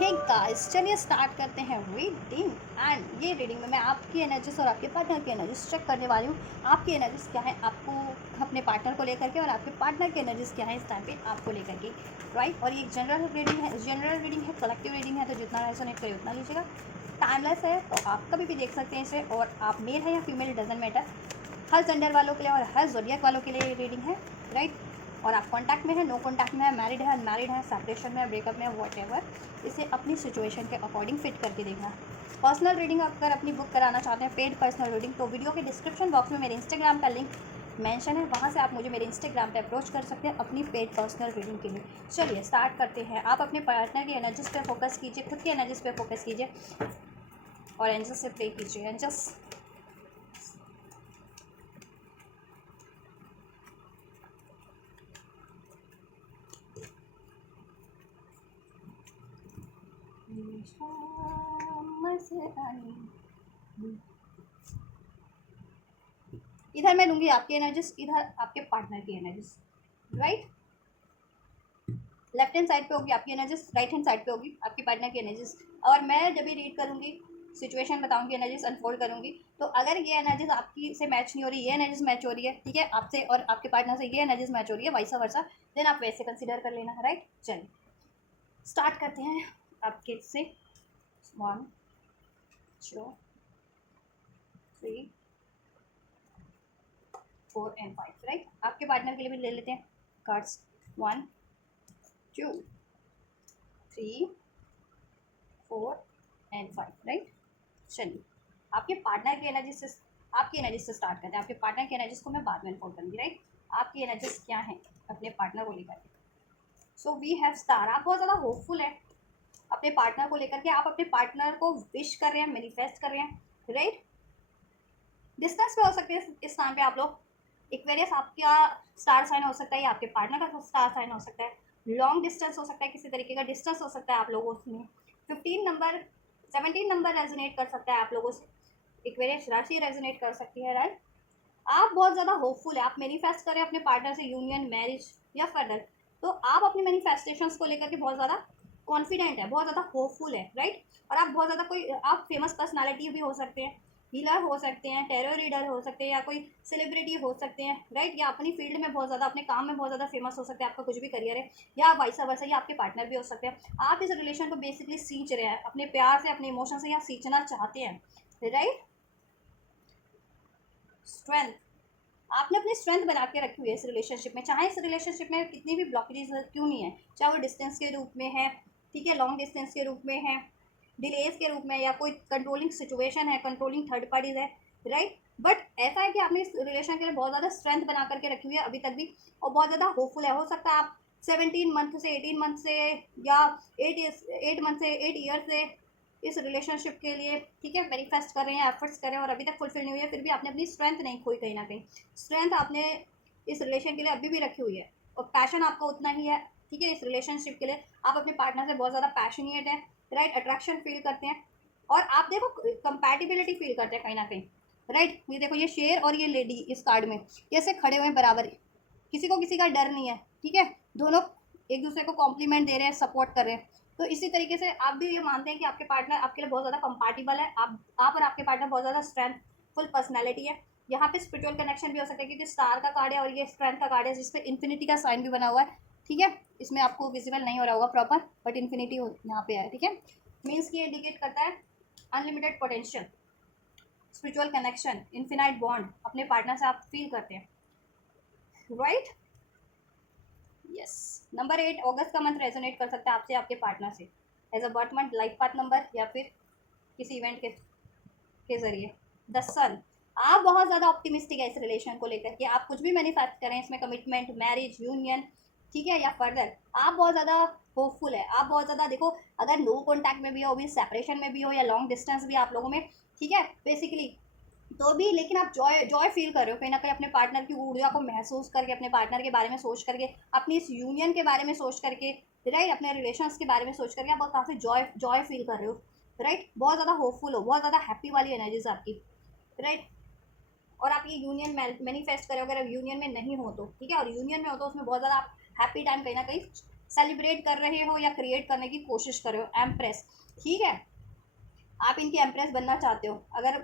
Hey guys, चलिए start करते हैं रीडिंग। एंड ये रीडिंग में मैं आपकी एनर्जीज और आपके पार्टनर की एनर्जीज चेक करने वाली हूँ। आपकी एनर्जीज क्या है आपको अपने पार्टनर को लेकर के, और आपके पार्टनर की एनर्जीज क्या है इस टाइम पे आपको लेकर के, राइट। और ये एक जनरल रीडिंग है, कलेक्टिव रीडिंग है, तो जितना रेजोनेट करे उतना लीजिएगा। टाइमलेस है, तो आप कभी भी देख सकते हैं इसे, और आप मेल है या female doesn't matter. Her gender वालों के लिए और हर ज़ोडिएक वालों के लिए ये रीडिंग है, राइट। और आप कांटेक्ट में है, नो कांटेक्ट में है, मैरिड है, अनमैरिड है, सेपरेशन में है, ब्रेकअप में है, व्हाटएवर, इसे अपनी सिचुएशन के अकॉर्डिंग फिट करके देखना। पर्सनल रीडिंग अगर अपनी बुक कराना चाहते हैं, पेड पर्सनल रीडिंग, तो वीडियो के डिस्क्रिप्शन बॉक्स में मेरे इंस्टाग्राम का लिंक मेंशन है, वहाँ से आप मुझे मेरे इंस्टाग्राम पे अप्रोच कर सकते हैं अपनी पेड पर्सनल रीडिंग के लिए। चलिए स्टार्ट करते हैं। आप अपने पार्टनर की एनर्जीज पे फोकस कीजिए, खुद की एनर्जीज पे फोकस कीजिए, और एंजल से प्रे कीजिए। एंजल्स, इधर मैं लूंगी आपकी एनर्जीज, इधर आपके पार्टनर की energies, right. Left hand side पे होगी आपकी एनर्जीज, राइट हैंड साइड पे होगी आपके पार्टनर की एनर्जीज। और मैं जब भी रीड करूंगी, सिचुएशन बताऊंगी, एनर्जीज अनफोल्ड करूंगी, तो अगर ये एनर्जीज आपकी से मैच नहीं हो रही, ये एनर्जीज मैच हो रही है, ठीक है, आपसे और आपके पार्टनर से ये एनर्जीज मैच हो रही है, वाइसा वर्सा, देन आप वैसे कंसिडर कर लेना, राइट। चलिए स्टार्ट करते हैं आपके से। 1 2 3 4 एंड 5, राइट। आपके पार्टनर के लिए भी ले लेते हैं कार्ड्स। 1 2 3 4 and 5, right. चलिए आपके पार्टनर की एनर्जी से, आपकी एनर्जी से स्टार्ट करते हैं। आपके पार्टनर की एनर्जीज को मैं बाद में अनफोल्ड करूँगी, राइट। आपकी एनर्जीज क्या है अपने पार्टनर को लेकर? So we have star. आप बहुत ज़्यादा होपफुल है अपने पार्टनर को लेकर के। आप अपने पार्टनर को विश कर रहे हैं, मैनिफेस्ट कर रहे हैं, राइट। डिस्टेंस पे हो सकते हैं इस टाइम पे आप लोग। एक्वेरियस आपका स्टार साइन हो सकता है, या आपके पार्टनर का स्टार साइन हो सकता है। लॉन्ग डिस्टेंस हो सकता है, किसी तरीके का डिस्टेंस हो सकता है आप लोगों में। 15 नंबर, 17 नंबर रेजोनेट कर सकता है आप लोगों से। एक्वेरियस राशि रेजोनेट कर सकती है, राइट। आप बहुत ज़्यादा होपफुल है, आप मैनिफेस्ट करें अपने पार्टनर से यूनियन, मैरिज या फर्दर, तो आप अपनी मैनिफेस्टेशंस को लेकर के बहुत ज़्यादा कॉन्फिडेंट है, बहुत ज़्यादा होपफुल है, राइट। और आप बहुत ज़्यादा कोई, आप फेमस पर्सनालिटी भी हो सकते हैं, हीलर हो सकते हैं, टेरो रीडर हो सकते हैं, या कोई सेलिब्रिटी हो सकते हैं, राइट। या अपनी फील्ड में बहुत ज़्यादा, अपने काम में बहुत ज़्यादा फेमस हो सकते हैं, आपका कुछ भी करियर है, या वाइसा वर्सा, या आपके पार्टनर भी हो सकते हैं। आप इस रिलेशन को बेसिकली सींच रहे हैं अपने प्यार से, अपने इमोशन से, या सींचना चाहते हैं, राइट। स्ट्रेंथ, आपने अपनी स्ट्रेंथ बना के रखी हुई है इस रिलेशनशिप में, चाहे इस रिलेशनशिप में कितनी भी ब्लॉकेजेस क्यों नहीं है, चाहे वो डिस्टेंस के रूप में है, ठीक है, लॉन्ग डिस्टेंस के रूप में है, डिलेज के रूप में, या कोई कंट्रोलिंग सिचुएशन है, कंट्रोलिंग थर्ड पार्टीज है, राइट। बट ऐसा है कि आपने इस रिलेशन के लिए बहुत ज़्यादा स्ट्रेंथ बना करके रखी हुई है अभी तक भी, और बहुत ज़्यादा होपफुल है। हो सकता है आप 17 मंथ से, 18 मंथ से, या 8 मंथ से, 8 ईयर से इस रिलेशनशिप के लिए, ठीक है, मैनिफेस्ट कर रहे हैं, एफर्ट्स कर रहे हैं, और अभी तक फुलफिल नहीं हुई है, फिर भी आपने अपनी स्ट्रेंथ नहीं खोई कहीं ना कहीं। स्ट्रेंथ आपने इस रिलेशन के लिए अभी भी रखी हुई है, और पैशन आपका उतना ही है, ठीक है। इस रिलेशनशिप के लिए आप अपने पार्टनर से बहुत ज़्यादा पैशनेट हैं, राइट। अट्रैक्शन फील करते हैं, और आप देखो कंपैटिबिलिटी फील करते हैं कहीं ना कहीं, राइट। ये देखो, ये शेर और ये लेडी इस कार्ड में ये ऐसे खड़े हुए हैं बराबर, किसी को किसी का डर नहीं है, ठीक है। दोनों एक दूसरे को कॉम्प्लीमेंट दे रहे हैं, सपोर्ट कर रहे हैं। तो इसी तरीके से आप भी ये मानते हैं कि आपके पार्टनर आपके लिए बहुत ज़्यादा कंपैटिबल है, आप और आपके पार्टनर बहुत ज़्यादा स्ट्रेंथफुल पर्सनैलिटी है। यहाँ पे स्पिरिचुअल कनेक्शन भी हो सकता है, क्योंकि स्टार का कार्ड है और ये स्ट्रेंथ का कार्ड है, जिसपे इन्फिनिटी का साइन भी बना हुआ है, ठीक है। इसमें आपको विजिबल नहीं हो रहा होगा प्रॉपर, बट इन्फिनिटी यहाँ पे है, ठीक है। मीन्स की ये इंडिकेट करता है unlimited potential, spiritual connection, infinite bond अपने पार्टनर से आप फील करते हैं, राइट। यस। नंबर 8 अगस्त का मंथ रेजोनेट कर सकता है आपसे, आपके पार्टनर से, as a birth month, life path number, या फिर किसी इवेंट के जरिए। द सन, आप बहुत ज़्यादा ऑप्टिमिस्टिक है इस रिलेशन को लेकर के, आप कुछ भी मैनिफेस्ट करें इसमें, कमिटमेंट, मैरिज, यूनियन, ठीक है, या फर्दर, आप बहुत ज़्यादा होपफुल है। आप बहुत ज़्यादा देखो, अगर नो कॉन्टैक्ट में भी हो, भी सेपरेशन में भी हो, या लॉन्ग डिस्टेंस भी आप लोगों में, ठीक है, बेसिकली, तो भी लेकिन आप जॉय जॉय फील कर रहे हो कहीं ना कहीं, अपने पार्टनर की ऊर्जा को महसूस करके, अपने पार्टनर के बारे में सोच करके, अपनी इस यूनियन के बारे में सोच करके, राइट, अपने रिलेशंस के बारे में सोच करके आप काफ़ी जॉय जॉय फील कर रहे हो, राइट। बहुत ज़्यादा होपफुल हो, बहुत ज़्यादा हैप्पी वाली एनर्जीज आपकी, राइट। और आप ये यूनियन मैनिफेस्ट करें, अगर आप यूनियन में नहीं हो तो, ठीक है, और यूनियन में हो तो उसमें बहुत ज़्यादा आप हैप्पी टाइम कहीं ना कहीं सेलिब्रेट कर रहे हो या क्रिएट करने की कोशिश कर रहे हो। एम्प्रेस, ठीक है, आप इनकी एम्प्रेस बनना चाहते हो, अगर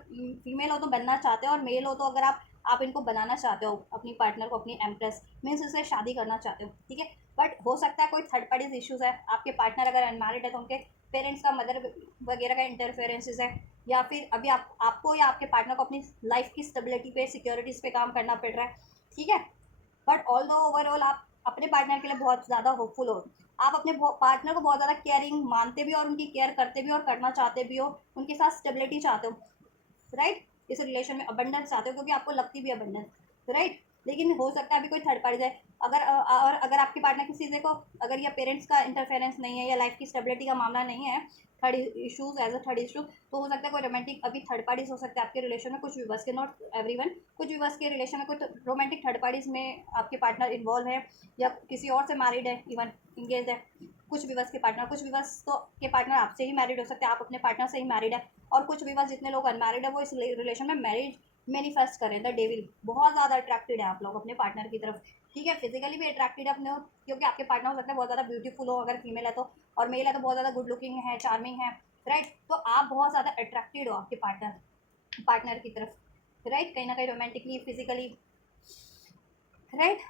फीमेल हो तो बनना चाहते हो, और मेल हो तो अगर आप इनको बनाना चाहते हो, अपनी पार्टनर को अपनी एम्प्रेस, मीन्स इससे शादी करना चाहते हो, ठीक है। बट हो सकता है कोई थर्ड पार्टीज इश्यूज है, आपके पार्टनर अगर अनमैरिड है तो उनके पेरेंट्स का, मदर वगैरह का इंटरफेरेंसेज है, या फिर अभी आपको या आपके पार्टनर को अपनी लाइफ की स्टेबिलिटी पे, सिक्योरिटीज़ पे काम करना पड़ रहा है, ठीक है। बट ऑल दो ओवरऑल आप अपने पार्टनर के लिए बहुत ज़्यादा होपफुल हो, आप अपने पार्टनर को बहुत ज़्यादा केयरिंग मानते भी हो, और उनकी केयर करते भी हो, और करना चाहते भी हो, उनके साथ स्टेबिलिटी चाहते हो, राइट। इस रिलेशन में अबंडेंस चाहते हो, क्योंकि आपको लगती भी अबंडेंस, राइट। लेकिन हो सकता है अभी कोई थर्ड पार्टी है, और अगर आपके पार्टनर किसी से को, अगर या पेरेंट्स का इंटरफेरेंस नहीं है, या लाइफ की स्टेबिलिटी का मामला नहीं है, third issues as a third issue, तो हो सकता है कोई रोमांटिक अभी थर्ड पार्टीज हो सकते हैं आपके रिलेशन में, कुछ व्यूवर्स के, नॉट एवरीवन, कुछ व्यूवर्स के रिलेशन में कुछ रोमांटिक थर्ड पार्टीज में आपके पार्टनर इन्वॉल्व है, या किसी और से मैरिड है, इवन इंगेज है। कुछ व्यूवर्स के पार्टनर, कुछ व्यूवर्स तो के पार्टनर आपसे ही मैरिड हो सकते हैं, आप अपने पार्टनर से ही मैरिड है, और कुछ व्यूवर्स जितने लोग अनमैरिड है वो इस रिलेशन में मैरिज मैनिफेस्ट करें, द डेविल, बहुत ज़्यादा अट्रैक्टेड है आप लोग अपने पार्टनर की तरफ, ठीक है। फिजिकली भी अट्रैक्टेड है अपने, क्योंकि आपके पार्टनर हो सकता है बहुत ज़्यादा ब्यूटीफुल हो, अगर फीमेल है तो, और मेल है तो बहुत ज़्यादा गुड लुकिंग है, चार्मिंग है, राइट। तो आप बहुत ज़्यादा अट्रैक्टेड हो आपके पार्टनर की तरफ, राइट, कहीं ना कहीं रोमांटिकली, फिजिकली, राइट।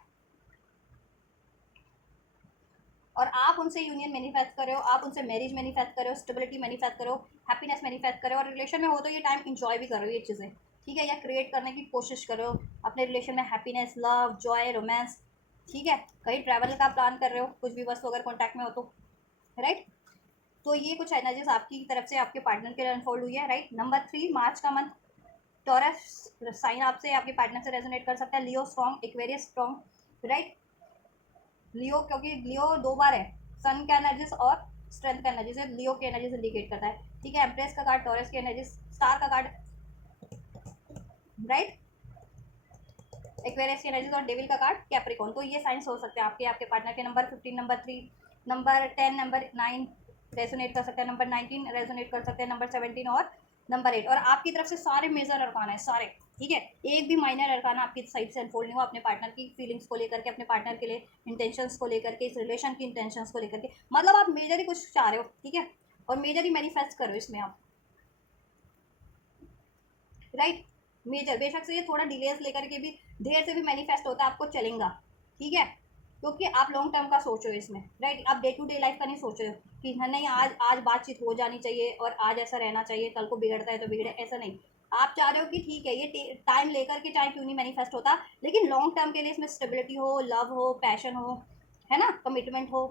और आप उनसे यूनियन मैनिफेस्ट कर रहे हो, आप उनसे मैरिज मैनिफेस्ट कर रहे हो, स्टेबिलिटी मैनिफेस्ट करो, हैप्पीनेस मैनिफेस्ट करो, और रिलेशन में हो तो ये टाइम इंजॉय भी करो ये चीज़ें, ठीक है, या क्रिएट करने की कोशिश करो अपने रिलेशन में हैप्पीनेस, लव, जॉय, रोमांस, ठीक है। कहीं ट्रैवल का प्लान कर रहे हो, कुछ भी वस्तु अगर कॉन्टैक्ट में हो तो, राइट। तो ये कुछ एनर्जीज आपकी तरफ से आपके पार्टनर के लिए अनफोल्ड हुई है, राइट। नंबर 3, मार्च का मंथ, टॉरस साइन आपसे, आपके पार्टनर से रेजोनेट कर सकता है, लियो स्ट्रॉन्ग, एक्वेरियस स्ट्रॉन्ग, राइट। लियो, क्योंकि लियो 2 बार है, सन का एनर्जीज और स्ट्रेंथ का एनर्जीज है, लियो की एनर्जीज इंडिकेट करता है, ठीक है। एम्प्रेस का कार्ड, टॉरस की एनर्जीज, स्टार का कार्ड, राइट, एक्वेरियस की एनर्जीज, और डेविल का कार्ड कैप्रिकॉन। तो ये साइंस हो सकते हैं आपके आपके पार्टनर के। Number 15, number 3, number 10, number 9 resonate कर सकते हैं, नंबर 19 रेजोनेट कर सकते हैं, नंबर 17 और नंबर 8। और आपकी तरफ से सारे मेजर अरकान है, सारे, ठीक है। एक भी माइनर अरकान आपकी साइड से अनफोल्ड नहीं हुआ अपने पार्टनर की फीलिंग्स को लेकर के, अपने पार्टनर के लिए इंटेंशंस को लेकर के, इस रिलेशन की इंटेंशंस को लेकर के, मतलब आप मेजर ही कुछ चाह रहे हो, ठीक है, और मेजर ही मैनिफेस्ट करो इसमें आप, राइट। मेजर, बेशक से ये थोड़ा डिलेस लेकर के भी, देर से भी मैनिफेस्ट होता है, आपको चलेगा, ठीक है, क्योंकि आप लॉन्ग टर्म का सोच रहे हो इसमें, राइट। आप डे टू डे लाइफ का नहीं सोच रहे हो कि हाँ नहीं, आज आज बातचीत हो जानी चाहिए और आज ऐसा रहना चाहिए, कल को बिगड़ता है तो बिगड़े, ऐसा नहीं। आप चाह रहे हो कि ठीक है, ये टाइम लेकर के चाहे क्यों नहीं मैनिफेस्ट होता, लेकिन लॉन्ग टर्म के लिए इसमें स्टेबिलिटी हो, लव हो, पैशन हो, है ना, कमिटमेंट हो,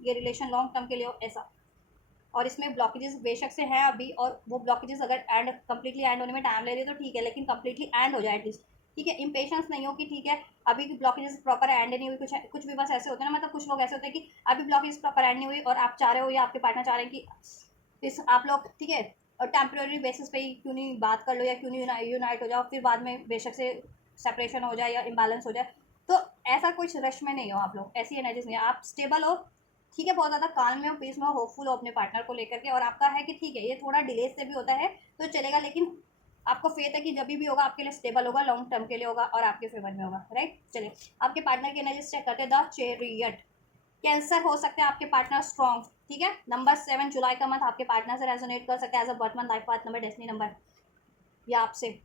ये रिलेशन लॉन्ग टर्म के लिए हो, ऐसा। और इसमें ब्लॉकेजेस बेशक से हैं अभी, और वो ब्लॉकेजेस अगर एंड कम्प्लीटली एंड होने में टाइम ले रही है तो ठीक है, लेकिन कम्प्लीटली एंड हो जाए एटलीस्ट, ठीक है। इम्पेशंस नहीं हो कि ठीक है अभी ब्लॉकेजेस प्रॉपर एंड नहीं हुई, कुछ कुछ भी बस ऐसे होते हैं ना, मतलब कुछ लोग ऐसे होते हैं कि अभी ब्लॉकेजेस प्रॉपर एंड नहीं हुई, और आप चाह रहे हो या आपके पार्टनर चाह रहे हैं कि इस आप लोग, ठीक है, और टेम्प्रेरी बेसिस पे ही क्यों नहीं बात कर लो, या क्यों नहीं यूनाइट हो जाओ, फिर बाद में बेशक से सेपरेशन हो जाए या इम्बैलेंस हो जाए। तो ऐसा कुछ रश में नहीं हो आप लोग, ऐसी एनर्जीज नहीं है, आप स्टेबल हो, ठीक है, बहुत ज़्यादा काम में हो, पीस में हो, होपफुल हो अपने पार्टनर को लेकर के, और आपका है कि ठीक है ये थोड़ा डिले से भी होता है तो चलेगा, लेकिन आपको फेथ है कि जब भी होगा आपके लिए स्टेबल होगा, लॉन्ग टर्म के लिए होगा, और आपके फेवर में होगा, राइट। चलिए आपके पार्टनर की एनर्जी चेक करते हैं। द चैरियट, कैंसर हो सकते हैं आपके पार्टनर स्ट्रॉन्ग, ठीक है। नंबर 7, जुलाई का मंथ आपके पार्टनर से रेजोनेट कर सकते हैं as a birth month, life path number, destiny number, या आपसे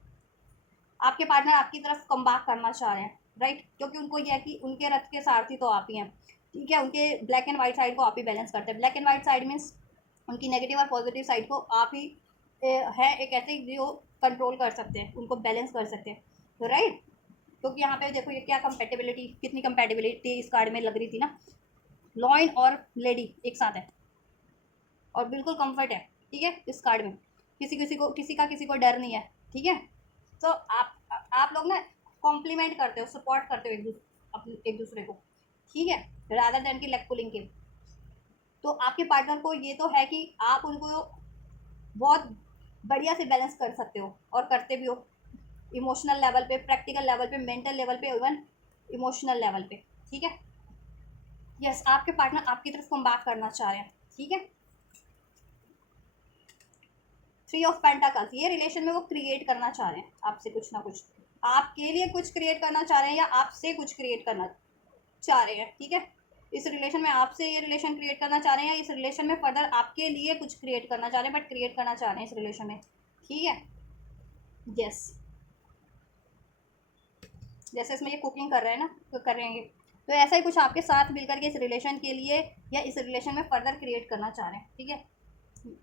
आपके पार्टनर आपकी तरफ कम बैक करना चाह रहे हैं, राइट, क्योंकि उनको यह है कि उनके रथ के सारथी तो आप ही हैं, ठीक है। उनके ब्लैक एंड वाइट साइड को आप ही बैलेंस करते हैं। Black and white side means उनकी नेगेटिव और पॉजिटिव साइड को आप ही है एक ऐसे जो कंट्रोल कर सकते हैं, उनको बैलेंस कर सकते हैं, तो राइट। क्योंकि यहाँ पे देखो ये क्या कंपेटेबिलिटी, कितनी कंपेटेबिलिटी इस कार्ड में लग रही थी ना, लॉइन और लेडी एक साथ है, और बिल्कुल कंफर्ट है, ठीक है, इस कार्ड में किसी का डर नहीं है, ठीक है। तो आप लोग ना कॉम्प्लीमेंट करते हो, सपोर्ट करते हो एक दूसरे को, ठीक है, रादर देन की लेग पुलिंग के। तो आपके पार्टनर को ये तो है कि आप उनको बहुत बढ़िया से बैलेंस कर सकते हो, और करते भी हो, इमोशनल लेवल पे, प्रैक्टिकल लेवल पे, मेंटल लेवल पे, इवन इमोशनल लेवल पे, ठीक है। यस, आपके पार्टनर आपकी तरफ कम बैक करना चाह रहे हैं, ठीक है। 3 ऑफ पेंटाकल्स, ये रिलेशन में वो क्रिएट करना चाह रहे हैं आपसे कुछ ना कुछ, आपके लिए कुछ क्रिएट करना चाह रहे हैं, या आपसे कुछ क्रिएट करना चाह रहे हैं, ठीक है। इस रिलेशन में आपसे ये रिलेशन क्रिएट करना चाह रहे हैं, या इस रिलेशन में फर्दर आपके लिए कुछ क्रिएट करना चाह रहे हैं, बट क्रिएट करना चाह रहे हैं इस रिलेशन में, ठीक है। यस, जैसे इसमें ये कुकिंग कर रहे हैं ना, तो करेंगे, तो ऐसा ही कुछ आपके साथ मिलकर के इस रिलेशन के लिए या इस रिलेशन में फर्दर क्रिएट करना चाह रहे हैं, ठीक है।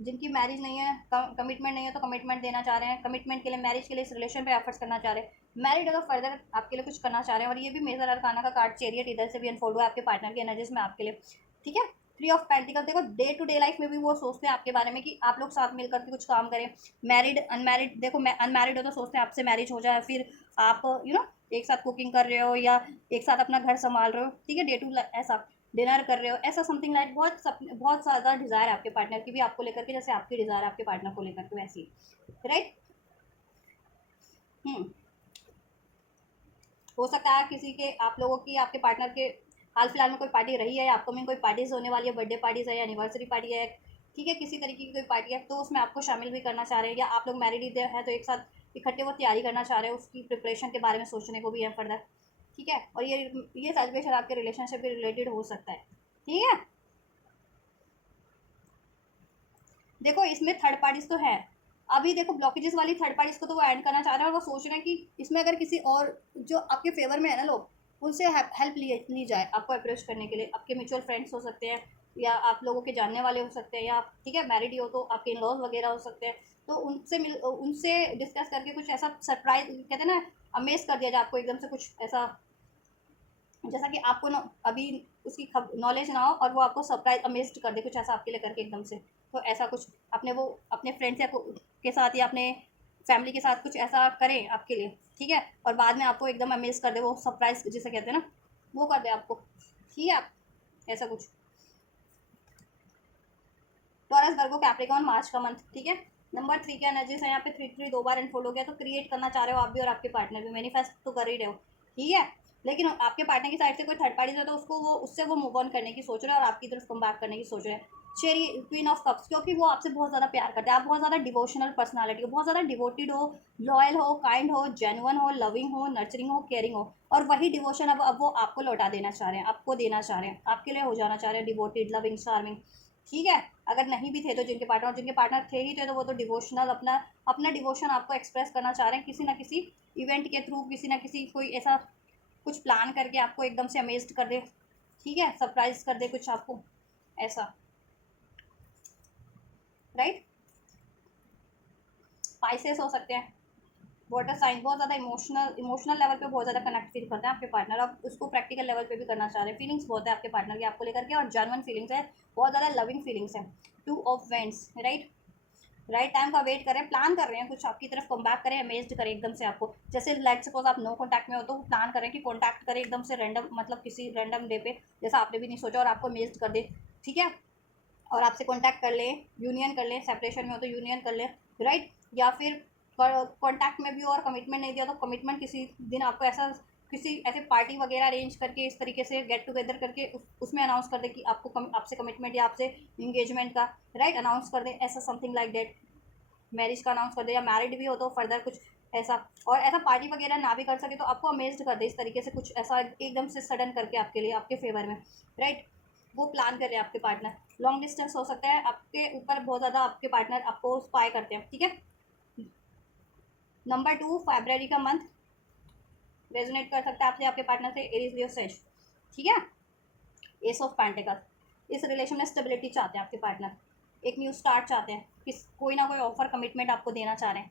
जिनकी मैरिज नहीं है, कमिटमेंट नहीं है, तो कमिटमेंट देना चाह रहे हैं, कमिटमेंट के लिए, मैरिज के लिए इस रिलेशन पे एफर्ट्स करना चाह रहे हैं, मैरिड अगर फर्दर आपके लिए कुछ करना चाह रहे हैं। और ये भी मेजर अरकाना का कार्ड चैरियट इधर से भी अनफोल्ड हुआ आपके पार्टनर की एनर्जीज में आपके लिए, ठीक है। थ्री ऑफ पेंटिकल, देखो डे टू डे लाइफ में भी वो सोचते हैं आपके बारे में कि आप लोग साथ मिलकर के कुछ काम करें। मैरिड अनमैरिड, देखो अनमैरिड हो तो सोचते हैं आपसे मैरिज हो जाए, फिर आप एक साथ कुकिंग कर रहे हो या एक साथ अपना घर संभाल रहे हो, ठीक है, डे टू ऐसा डिनर कर रहे हो, ऐसा समथिंग लाइक बहुत ज़्यादा डिज़ायर है आपके पार्टनर की भी आपको लेकर के, जैसे आपकी डिज़ायर आपके पार्टनर को लेकर के वैसी, राइट। हो सकता है किसी के, आप लोगों की, आपके पार्टनर के हाल फिलहाल में कोई पार्टी रही है, आपको में कोई पार्टीज होने वाली है, बर्थडे पार्टीज है या एनिवर्सरी पार्टी है, ठीक है, किसी तरीके की कोई पार्टी है, तो उसमें आपको शामिल भी करना चाह रहे हैं, या आप लोग मैरिड है तो एक साथ इकट्ठे वो तैयारी करना चाह रहे हैं, उसकी प्रिपरेशन के बारे में सोचने को भी है फर्दर, ठीक है। और ये सेलिब्रेशन आपके रिलेशनशिप के रिलेटेड हो सकता है, ठीक है। देखो इसमें थर्ड पार्टीज तो है, अभी देखो ब्लॉकेजेस वाली थर्ड पार्टीज को तो वो ऐड करना चाह रहे हैं, और वो सोच रहे हैं कि इसमें अगर किसी और जो आपके फेवर में है ना लोग, उनसे हेल्प ली जाए आपको अप्रोच करने के लिए। आपके म्यूचुअल फ्रेंड्स हो सकते हैं, या आप लोगों के जानने वाले हो सकते हैं, या ठीक है मैरिड ही हो तो आपके इन लॉज वगैरह हो सकते हैं, तो उनसे डिस्कस करके कुछ ऐसा सरप्राइज, कहते हैं ना, अमेज कर दिया जाए आपको एकदम से, कुछ ऐसा जैसा कि आपको अभी उसकी नॉलेज ना हो और वो आपको सरप्राइज अमेज्ड कर दे, कुछ ऐसा आपके लिए करके एकदम से। तो ऐसा कुछ अपने वो अपने फ्रेंड्स या के साथ या अपने फैमिली के साथ कुछ ऐसा करें आपके लिए, ठीक है, और बाद में आपको एकदम अमेज कर दे, वो सरप्राइज जिसे कहते हैं ना, वो कर दे आपको, ठीक है, आप ऐसा कुछ। टॉरस, वर्गो, कैप्रिकॉर्न, मार्च का मंथ, ठीक है। नंबर 3 के एनर्जीज है यहाँ पे, 3 दो बार एनफोल्ड हो गया, तो क्रिएट करना चाह रहे हो आप भी और आपके पार्टनर भी, मैनिफेस्ट तो कर ही रहे हो, ठीक है। लेकिन आपके पार्टनर की साइड से कोई थर्ड पार्टी है तो उसको वो उससे वो मूव ऑन करने की सोच रहे हैं और आपकी तरफ कम बैक करने की सोच रहे हैं। चेरी, क्वीन ऑफ कप्स, क्योंकि वो आपसे बहुत ज़्यादा प्यार करते हैं, आप बहुत ज़्यादा डिवोशनल पर्सनालिटी हो, बहुत ज़्यादा डिवोटेड हो, लॉयल हो, काइंड हो, जेन्युइन हो, लविंग हो, नर्चरिंग हो, केयरिंग हो, और वही डिवोशन अब वो आपको लौटा देना चाह रहे हैं, आपको देना चाह रहे हैं, आपके लिए हो जाना चाह रहे हैं डिवोटेड, लविंग, चार्मिंग, ठीक है। अगर नहीं भी थे तो जिनके पार्टनर थे ही थे, तो वो तो डिवोशनल अपना अपना डिवोशन आपको एक्सप्रेस करना चाह रहे हैं किसी ना किसी इवेंट के थ्रू, किसी ना किसी कोई ऐसा कुछ प्लान करके आपको एकदम से अमेज्ड कर दे, ठीक है, सरप्राइज कर दे कुछ आपको ऐसा, राइट। स्पाइसेस हो सकते हैं, वाटर साइन, बहुत ज़्यादा इमोशनल लेवल पे बहुत ज़्यादा कनेक्ट फील करते हैं आपके पार्टनर, अब उसको प्रैक्टिकल लेवल पे भी करना चाह रहे हैं, फीलिंग्स बहुत है आपके पार्टनर की आपको लेकर के, और जेन्युइन फीलिंग्स है, बहुत ज़्यादा लविंग फीलिंग्स है। 2 of vents, right, right time का वेट करें, प्लान कर रहे हैं कुछ आपकी तरफ कम बैक करें, अमेज्ड करें एकदम से आपको, जैसे लाइक सपोज आप नो कॉन्टैक्ट में हो तो प्लान करें कि कॉन्टैक्ट करें एकदम से रैंडम, मतलब किसी रैंडम डे पे जैसा आपने भी नहीं सोचा, और आपको अमेज्ड कर दे, ठीक है, और आपसे कॉन्टैक्ट कर लें, यूनियन कर लें, सेपरेशन में हो तो यूनियन कर लें, राइट। या फिर कॉन्टैक्ट में भी और कमिटमेंट नहीं दिया तो कमिटमेंट किसी दिन आपको ऐसा किसी ऐसे पार्टी वगैरह अरेंज करके इस तरीके से गेट टुगेदर करके उसमें अनाउंस कर दे कि आपको आपसे कमिटमेंट या आपसे इंगेजमेंट का, राइट, अनाउंस कर दें, ऐसा समथिंग लाइक डेट, मैरिज का अनाउंस कर दे, या मैरिड भी हो तो फर्दर कुछ ऐसा, और ऐसा पार्टी वगैरह ना भी कर सके तो आपको अमेज्ड कर दे इस तरीके से, कुछ ऐसा एकदम से सडन करके आपके लिए आपके फेवर में, राइट, वो प्लान कर रहे हैं आपके पार्टनर। लॉन्ग डिस्टेंस हो सकता है, आपके ऊपर बहुत ज़्यादा आपके पार्टनर आपको स्पाई करते हैं, ठीक है। नंबर 2 फरवरी का मंथ रेजोनेट कर सकता है आपसे, आपके पार्टनर से, एरीज, लियो, सेज, ठीक है। एस ऑफ पेंटिकल, इस रिलेशन में स्टेबिलिटी चाहते हैं आपके पार्टनर, एक न्यू स्टार्ट चाहते हैं, किस कोई ना कोई ऑफर कमिटमेंट आपको देना चाह रहे हैं,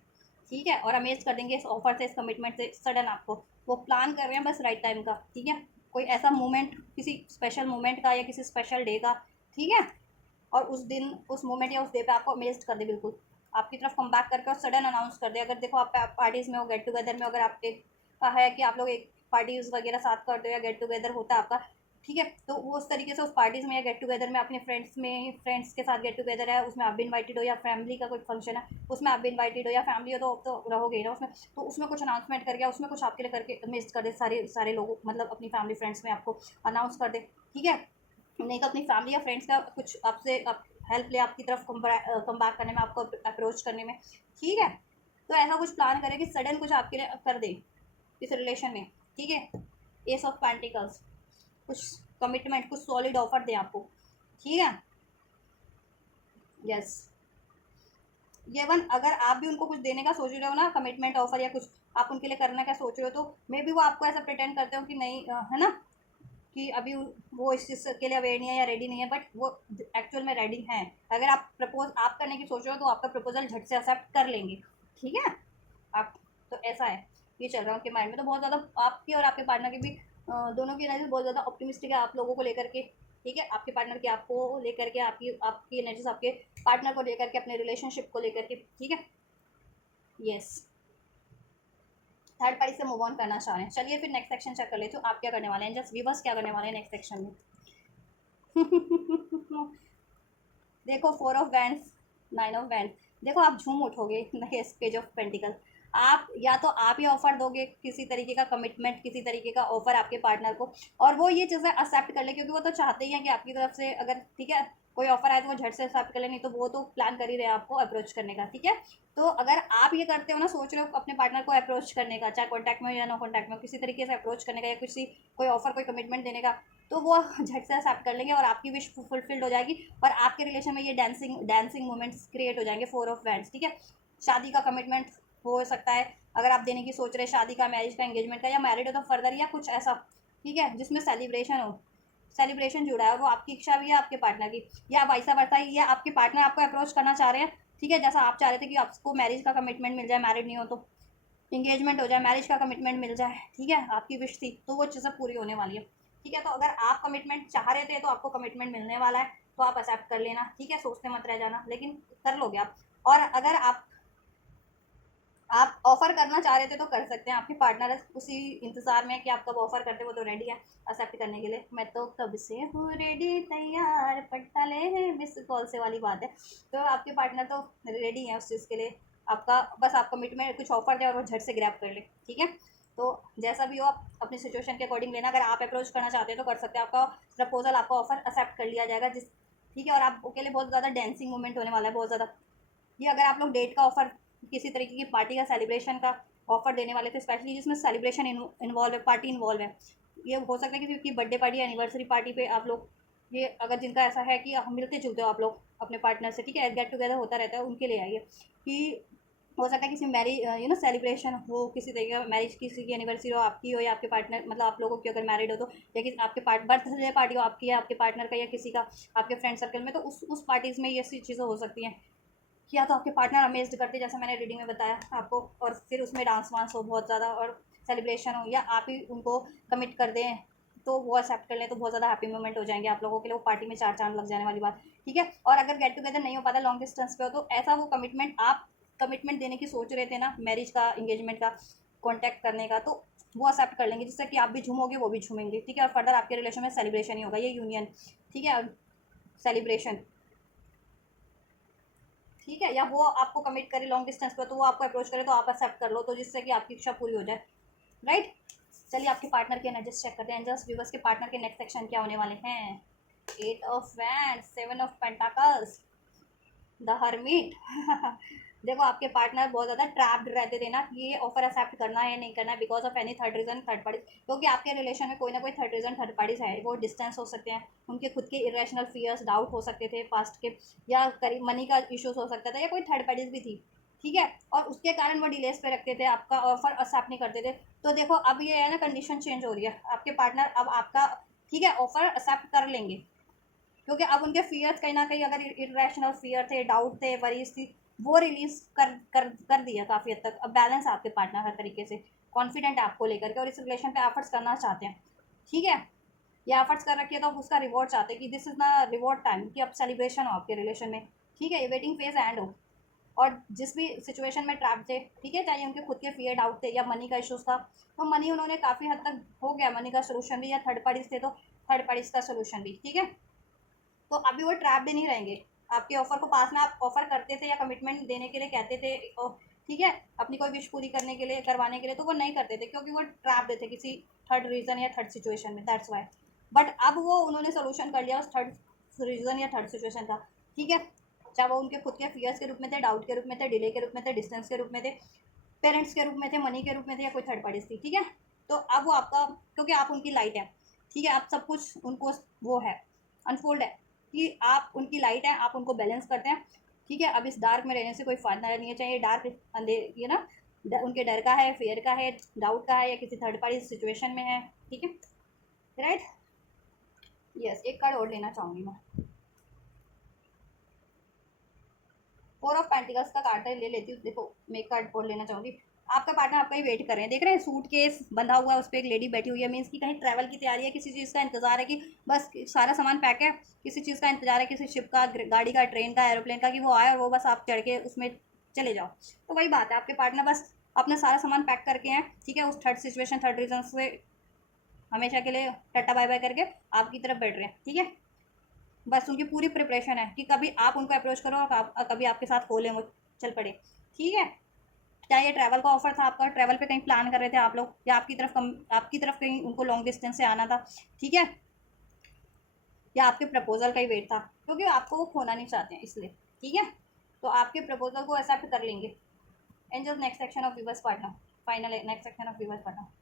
ठीक है, और अमेज कर देंगे इस ऑफर से, इस कमिटमेंट से, सडन आपको वो प्लान कर रहे हैं बस राइट टाइम का, ठीक है, कोई ऐसा मोमेंट, किसी स्पेशल मोमेंट का या किसी स्पेशल डे का, ठीक है, और उस दिन उस मोमेंट या उस डे पे आपको अमेज कर दे, बिल्कुल आपकी तरफ कम बैक करके और सडन अनाउंस कर दे। अगर देखो आप पार्टीज़ में हो, गेट टुगेदर में, अगर आप एक का है कि आप लोग एक पार्टीज़ वगैरह साथ करते हो या गेट टुगेदर होता है आपका, ठीक है, तो वो उस तरीके से उस पार्टीज़ में या गेट टुगेदर में अपने फ्रेंड्स के साथ गेट टुगेदर है, उसमें आप भी इन्वाइटेड हो, या फैमिली का कोई फंक्शन है उसमें आप भी इन्वाइटेड हो, या फैमिली हो तो रहोगे ही ना उसमें, तो उसमें कुछ अनाउंसमेंट करके उसमें कुछ आपके लिए करके मिस कर दे, सारे सारे लोगों, मतलब अपनी फैमिली फ्रेंड्स में आपको अनाउंस कर दे, ठीक है। नहीं तो अपनी फैमिली या फ्रेंड्स का कुछ आपसे हेल्प ले आपकी तरफ कम बैक करने में, आपको अप्रोच करने में, ठीक है। तो ऐसा कुछ प्लान करें कि सडन कुछ आपके लिए कर दे इस रिलेशन में, ठीक है। एस ऑफ पेंटिकल्स, कुछ कमिटमेंट, कुछ सॉलिड ऑफर दें आपको, ठीक है। यस, ये वन अगर आप भी उनको कुछ देने का सोच रहे हो ना, कमिटमेंट ऑफर या कुछ आप उनके लिए करने का सोच रहे हो, तो मे बी वो आपको ऐसा प्रिटेंड करते हो कि नहीं, है ना, कि अभी वो इस चीज़ के लिए अवेयर नहीं है या रेडी नहीं है, बट वो एक्चुअल में रेडी हैं। अगर आप प्रपोज आप करने की सोच रहे हो तो आपका प्रपोजल झट से एक्सेप्ट कर लेंगे, ठीक है। आप तो ऐसा है, ये चल रहा है उनके माइंड में, तो बहुत ज़्यादा आपकी और आपके पार्टनर की भी दोनों की एनर्जी बहुत ज़्यादा ऑप्टिमिस्टिक है आप लोगों को लेकर के, ठीक है। आपके पार्टनर की आपको लेकर के, आपकी आपकी एनर्जीज आपके पार्टनर को लेकर के, अपने रिलेशनशिप को लेकर के, ठीक है। यस, थर्ड पार्टी से मूव ऑन करना चाह रहे हैं। चलिए फिर नेक्स्ट सेक्शन चेक कर लेते हो, आप क्या करने वाले हैं, जस्ट व्यूअर्स क्या करने वाले हैं नेक्स्ट सेक्शन में। देखो 4 ऑफ वैंड्स, 9 ऑफ वैंड्स, देखो आप झूम उठोगे नेक्स्ट पेज ऑफ पेंटिकल। आप या तो आप ही ऑफर दोगे किसी तरीके का कमिटमेंट, किसी तरीके का ऑफर आपके पार्टनर को, और वो ये चीज़ें एक्सेप्ट कर ले, क्योंकि वो तो चाहते ही हैं कि आपकी तरफ से अगर, ठीक है, कोई ऑफर आए तो वो झट से एक्सेप्ट कर ले, नहीं तो वो तो प्लान कर ही रहे हैं आपको अप्रोच करने का, ठीक है। तो अगर आप ये करते हो ना, सोच रहे हो अपने पार्टनर को अप्रोच करने का, चाहे कॉन्टैक्ट में हो या नो कॉन्टैक्ट में हो, किसी तरीके से अप्रोच करने का या किसी कोई ऑफर, कोई कमिटमेंट देने का, तो वो झट से एक्सेप्ट कर लेंगे और आपकी विश फुलफिल्ड हो जाएगी, और आपके रिलेशन में ये डांसिंग डांसिंग मोमेंट्स क्रिएट हो जाएंगे। 4 ऑफ वैंड्स, ठीक है। शादी का कमिटमेंट हो सकता है, अगर आप देने की सोच रहे हैं, शादी का, मैरिज का, एंगेजमेंट का, या मैरिड हो तो फर्दर, या कुछ ऐसा, ठीक है, जिसमें सेलिब्रेशन हो, सेलिब्रेशन जुड़ा है और वो आपकी इच्छा भी है, आपके पार्टनर की, या वाइसा वर्सा, या आपके पार्टनर आपको अप्रोच करना चाह रहे हैं, ठीक है। जैसा आप चाह रहे थे कि आपको मैरिज का कमिटमेंट मिल जाए, मैरिड नहीं हो तो इंगेजमेंट हो जाए, मैरिज का कमिटमेंट मिल जाए, ठीक है, आपकी विश थी, तो वो चीज़ें पूरी होने वाली है, ठीक है। तो अगर आप कमिटमेंट चाह रहे थे तो आपको कमिटमेंट मिलने वाला है, तो आप एक्सेप्ट कर लेना, ठीक है, सोचते मत रह जाना, लेकिन कर लोगे आप। और अगर आप ऑफर करना चाह रहे थे तो कर सकते हैं, आपके पार्टनर उसी इंतजार में कि आप कब ऑफर करते, वो तो रेडी है एक्सेप्ट करने के लिए। मैं तो कब से हूँ रेडी, तैयार, पट्टा ले है, मिस कॉल से वाली बात है। तो आपके पार्टनर तो रेडी है उस चीज़ के लिए, आपका बस आप कमिटमेंट कुछ ऑफर दें और वो झट से ग्रैब कर ले, ठीक है। तो जैसा भी हो आप अपनी सिचुएशन के अकॉर्डिंग लेना, अगर आप अप्रोच करना चाहते हैं तो कर सकते हैं, आपका प्रपोजल, आपका ऑफर एक्सेप्ट कर लिया जाएगा, जिस, ठीक है। और आपके लिए बहुत ज़्यादा डांसिंग मोमेंट होने वाला है, बहुत ज़्यादा। ये अगर आप लोग डेट का ऑफर, किसी तरीके की पार्टी का, सेलिब्रेशन का ऑफर देने वाले थे, स्पेशली जिसमें सेलिब्रेशन इन्वॉल्व है, पार्टी इन्वॉल्व है, ये हो सकता है किसी की बर्थडे पार्टी, एनिवर्सरी पार्टी पे आप लोग, ये अगर जिनका ऐसा है कि हम मिलते जुलते हो आप लोग अपने पार्टनर से, ठीक है, गेट टुगेदर होता रहता है, उनके लिए आइए कि हो सकता है किसी मैरिज, सेलिब्रेशन हो, किसी तरीके का मैरिज, किसी की एनिवर्सरी हो, आपकी हो या आपके पार्टनर, मतलब आप लोगों की अगर मैरिड हो तो, या कि आपके बर्थडे पार्टी हो आपकी या आपके पार्टनर का या किसी का आपके फ्रेंड सर्कल में, तो उस पार्टीज़ में ये सी चीज़ें हो सकती हैं, या तो आपके पार्टनर अमेज्ड करते जैसा मैंने रीडिंग में बताया आपको, और फिर उसमें डांस वांस हो बहुत ज़्यादा, और सेलिब्रेशन हो, या आप ही उनको कमिट कर दें तो वो एक्सेप्ट कर लें, तो बहुत ज़्यादा हैप्पी मोमेंट हो जाएंगे आप लोगों के लिए, वो पार्टी में 4 चांद लग जाने वाली बात, ठीक है। और अगर गेट टुगेदर नहीं हो पाता, लॉन्ग डिस्टेंस पे हो, तो ऐसा वो कमिटमेंट, आप कमिटमेंट देने की सोच रहे थे ना, मैरिज का, इंगेजमेंट का, कॉन्टैक्ट करने का, तो वो एक्सेप्ट कर लेंगे, जिससे कि आप भी झूमोगे, वो भी झूमेंगे, ठीक है। और फर्दर आपके रिलेशन में सेलिब्रेशन ही होगा, ये यूनियन, ठीक है, सेलिब्रेशन, ठीक है। या वो आपको कमिट करे लॉन्ग डिस्टेंस पर, तो वो आपको अप्रोच करे तो आप एक्सेप्ट कर लो, तो जिससे कि आपकी इच्छा पूरी हो जाए, राइट। चलिए आपके पार्टनर के एनर्जीज चेक करते हैं, जस्ट व्यूवर्स के पार्टनर के नेक्स्ट सेक्शन क्या होने वाले हैं। 8 of wands, 7 of pentacles, the hermit. देखो आपके पार्टनर बहुत ज़्यादा ट्रैप्ड रहते थे ना कि ये ऑफर एक्सेप्ट करना है या नहीं करना है, because of any third reason, third party, क्योंकि आपके रिलेशन में कोई ना कोई थर्ड रीजन, थर्ड पार्टीज है, वो डिस्टेंस हो सकते हैं, उनके खुद के इरेशनल फियर्स, डाउट हो सकते थे पास्ट के, या करीब मनी का इशूज हो सकता था, या कोई थर्ड पार्टीज भी थी, ठीक है। और उसके कारण वो डिलेस पे रखते थे, आपका ऑफर एक्सेप्ट नहीं करते थे। तो देखो अब ये है ना, कंडीशन चेंज हो रही है, आपके पार्टनर अब आपका, ठीक है, ऑफर एक्सेप्ट कर लेंगे, क्योंकि अब उनके फियर्स कहीं ना कहीं, अगर इरेशनल फियर थे, डाउट थे, वरीज थी, वो रिलीज कर दिया काफ़ी हद तक। अब बैलेंस है आपके पार्टनर हर तरीके से, कॉन्फिडेंट है आपको लेकर के, और इस रिलेशन पे एफर्ट्स करना चाहते हैं, ठीक है। ये एफर्ट्स कर रखिए तो अब उसका रिवॉर्ड चाहते हैं कि this is the reward time, कि अब सेलिब्रेशन हो आपके रिलेशन में, ठीक है, ये वेटिंग फेज एंड हो। और जिस भी सिचुएशन में ट्रैप थे, ठीक है, चाहे उनके खुद के फियर, डाउट थे, या मनी का इशूज़ था, तो मनी उन्होंने काफ़ी हद तक हो गया, मनी का सोल्यूशन भी, या थर्ड पार्टीज थे तो थर्ड पार्टीज का सोल्यूशन भी, ठीक है। तो अभी वो ट्रैप भी नहीं रहेंगे, आपके ऑफर को पास में आप ऑफर करते थे या कमिटमेंट देने के लिए कहते थे, ठीक है, अपनी कोई विश पूरी करने के लिए, करवाने के लिए, तो वो नहीं करते थे, क्योंकि वो ट्रैप थे किसी थर्ड रीज़न या थर्ड सिचुएशन में, दैट्स वाई। बट अब वो उन्होंने सोल्यूशन कर लिया उस थर्ड रीज़न या थर्ड सिचुएशन का, ठीक है। चाहे वो उनके खुद के फियर्स के रूप में थे, डाउट के रूप में थे, डिले के रूप में थे, डिस्टेंस के रूप में थे, पेरेंट्स के रूप में थे, मनी के रूप में थे, या कोई थर्ड पार्टीज थी, ठीक है। तो अब वो आपका, क्योंकि आप उनकी लाइट है, ठीक है, आप सब कुछ उनको वो है अनफोल्ड है कि आप उनकी लाइट है, आप उनको बैलेंस करते हैं। ठीक है, अब इस डार्क में रहने से कोई फ़ायदा नहीं है, चाहे ये डार्क अंधेर ये ना उनके डर का है, फेयर का है, डाउट का है, या किसी थर्ड पार्टी सिचुएशन में है। ठीक है, राइट। यस, एक कार्ड और लेना चाहूँगी मैं। 4 ऑफ पेंटिकल्स का कार्ड ले लेती हूँ। देखो, मैं एक कार्ड और लेना चाहूँगी। आपका पार्टनर आपका ही वेट कर रहे हैं, देख रहे हैं सूटकेस बंधा हुआ है, उस पर एक लेडी बैठी हुई है, मीन्स कि कहीं ट्रैवल की तैयारी है, किसी चीज़ का इंतजार है कि बस सारा सामान पैक है, किसी चीज़ का इंतजार है, किसी शिप का, गाड़ी का, ट्रेन का, एरोप्लेन का, कि वो आए और वो बस आप चढ़ के उसमें चले जाओ। तो वही बात है, आपके पार्टनर बस अपना सारा सामान पैक करके हैं। ठीक है, उस थर्ड सिचुएशन, थर्ड रीजन से हमेशा के लिए टाटा बाय बाय करके आपकी तरफ बैठ रहे हैं। ठीक है, बस उनकी पूरी प्रिपरेशन है कि कभी आप उनको अप्रोच करो और कभी आपके साथ हो लें वो चल पड़े। ठीक है, क्या ये ट्रैवल का ऑफर था आपका, ट्रैवल पे कहीं प्लान कर रहे थे आप लोग, या आपकी तरफ कहीं उनको लॉन्ग डिस्टेंस से आना था। ठीक है, या आपके प्रपोजल का ही वेट था, क्योंकि आपको वो खोना नहीं चाहते हैं इसलिए। ठीक है, तो आपके प्रपोजल को एक्सेप्ट कर लेंगे। Angel next section of weavers partner, final next section of weavers partner.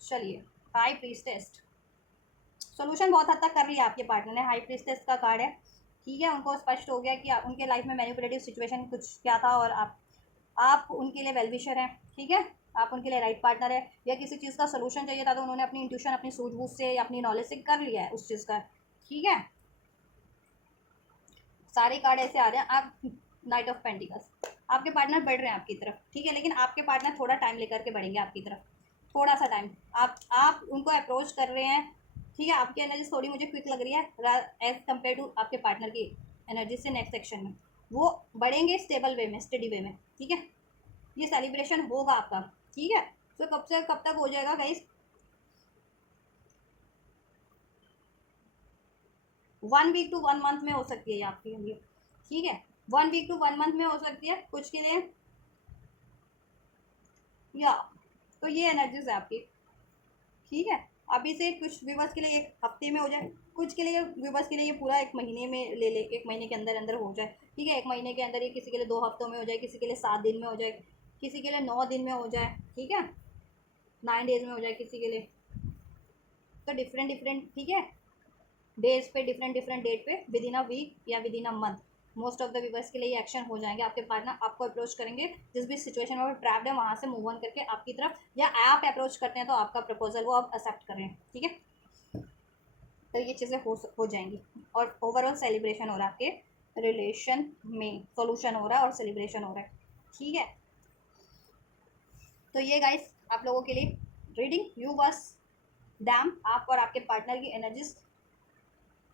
चलिए, हाई प्रीस्टेस, सोल्यूशन बहुत हद तक कर लिया आपके पार्टनर ने। हाई प्रीस्टेस का कार्ड है। ठीक है, उनको स्पष्ट हो गया कि उनके लाइफ में मैनिपुलेटिव सिचुएशन कुछ क्या था, और आप उनके लिए वेलविशर हैं। ठीक है, आप उनके लिए राइट पार्टनर है, या किसी चीज़ का सोल्यूशन चाहिए था तो उन्होंने अपनी इंट्यूशन, अपनी सूझबूझ से या अपनी नॉलेज से कर लिया है उस चीज़ का। ठीक है, सारे कार्ड ऐसे आ रहे हैं। आप नाइट ऑफ पेंटिकल्स, आपके पार्टनर बढ़ रहे हैं आपकी तरफ। ठीक है, लेकिन आपके पार्टनर थोड़ा टाइम लेकर के बढ़ेंगे आपकी तरफ, थोड़ा सा टाइम। आप उनको अप्रोच कर रहे हैं। ठीक है, आपकी एनर्जी थोड़ी मुझे क्विक लग रही है एज कम्पेयर टू आपके पार्टनर की एनर्जी से। नेक्स्ट सेक्शन में वो बढ़ेंगे स्टेबल वे में, स्टडी वे में। ठीक है, ये सेलिब्रेशन होगा आपका। ठीक है, तो कब से कब तक हो जाएगा गाइस? 1 वीक टू 1 मंथ में हो सकती है ये आपके लिए। ठीक है, 1 वीक टू 1 मंथ में हो सकती है कुछ के लिए, या तो ये एनर्जीज है आपकी। ठीक है, अभी से कुछ व्यूवर्स के लिए 1 हफ्ते में हो जाए, कुछ के लिए व्यूवर्स के लिए ये पूरा 1 महीने में ले 1 महीने के अंदर अंदर हो जाए। ठीक है, 1 महीने के अंदर ये किसी के लिए 2 हफ्तों में हो जाए, किसी के लिए 7 दिन में हो जाए, किसी के लिए 9 दिन में हो जाए। ठीक है, 9 डेज में हो जाए किसी के लिए। तो डिफरेंट डिफरेंट, ठीक है, डेज पे, डिफरेंट डिफरेंट डेट पे, विद इन अ वीक या with in a month, most of the viewers के लिए ये एक्शन हो जाएंगे। आपके पार्टनर आपको अप्रोच करेंगे, जिस भी सिचुएशन में वो ट्रैप्ड है वहाँ से मूव ऑन करके आपकी तरफ, या आप अप्रोच करते हैं तो आपका प्रपोजल वो आप एक्सेप्ट करें। ठीक है, तो ये चीज़ें हो जाएंगी, और ओवरऑल सेलिब्रेशन हो रहा है आपके रिलेशन में, सोल्यूशन हो रहा है और सेलिब्रेशन हो रहा है। ठीक है, तो ये गाइस आप लोगों के लिए रीडिंग। यू बस डैम, आप और आपके पार्टनर की एनर्जीज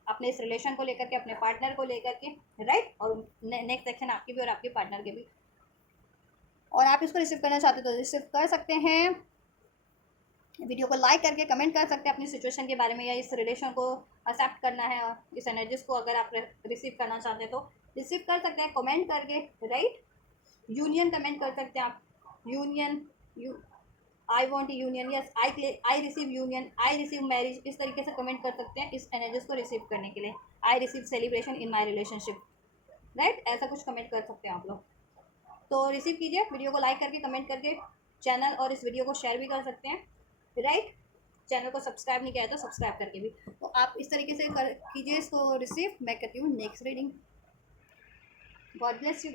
अपने इस रिलेशन को लेकर के, अपने पार्टनर को लेकर के, राइट, और नेक्स्ट सेक्शन आपकी भी और आपके पार्टनर के भी। और आप इसको रिसीव करना चाहते तो रिसीव कर सकते हैं, वीडियो को लाइक करके कमेंट कर सकते हैं अपनी सिचुएशन के बारे में, या इस रिलेशन को एक्सेप्ट करना है, और इस एनर्जीज को अगर आप रिसीव करना चाहते हैं तो रिसीव कर सकते हैं कमेंट करके, राइट। यूनियन कमेंट कर सकते हैं आप, union, you I want union, yes I receive union, I receive marriage, इस तरीके से कमेंट कर सकते हैं इस एनर्जीज को रिसीव करने के लिए। I receive celebration in my relationship, right, ऐसा कुछ कमेंट कर सकते हैं आप लोग। तो रिसीव कीजिए, वीडियो को लाइक करके, कमेंट करके, चैनल और इस वीडियो को शेयर भी कर सकते हैं, राइट। चैनल को सब्सक्राइब नहीं किया है तो सब्सक्राइब करके भी, तो आप इस तरीके से कीजिए इसको रिसीव। मैं करती हूँ next reading. God bless you.